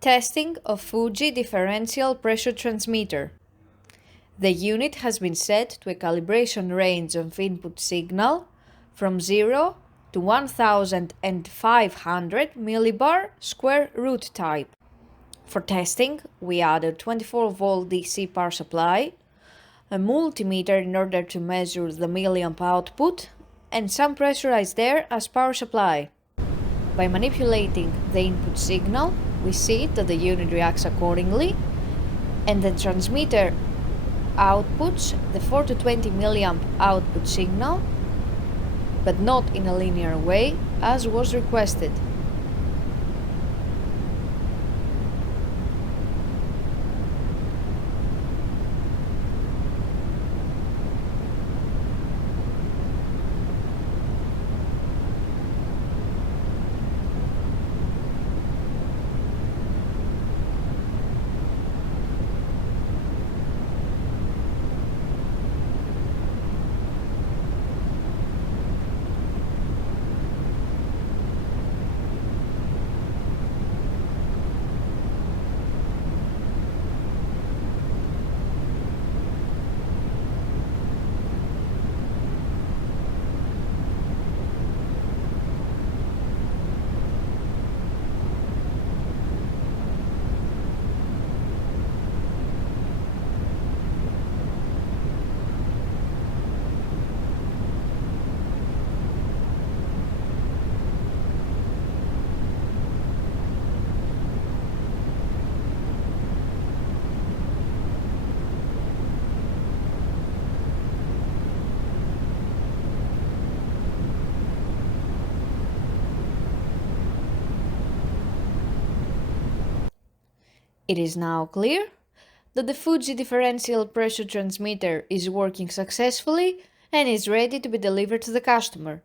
Testing of Fuji Differential Pressure Transmitter. The unit has been set to a calibration range of input signal from 0 to 1500 millibar square root type. For testing, we added 24-volt DC power supply, a multimeter in order to measure the milliamp output, and some pressurized air as power supply. By manipulating the input signal, we see that the unit reacts accordingly, and the transmitter outputs the 4 to 20 milliamp output signal, but not in a linear way as was requested. It is now clear that the Fuji differential pressure transmitter is working successfully and is ready to be delivered to the customer.